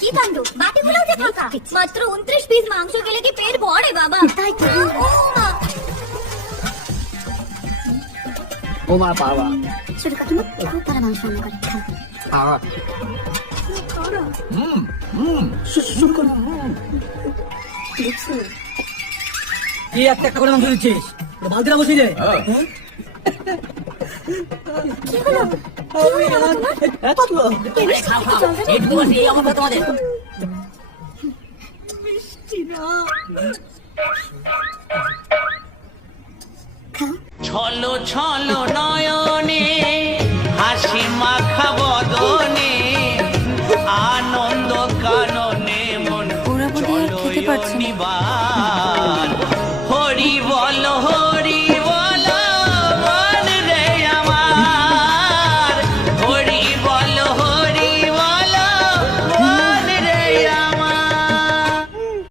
কি কাণ্ড, বাটিগুলোও যে ফাঁকা। মাত্র 29 পিস মাংস খেলে কি পেট ভরে বাবা? তাই তো। ও মা বাবা, ছোট কাকিমা খুব ভালো মাংস রান্না করে, খাও। শুরু করো। কি একটা করে মাংস দিচ্ছিস? বালতিরা বসিয়ে দে। কি হলো? ছলো ছলো নয়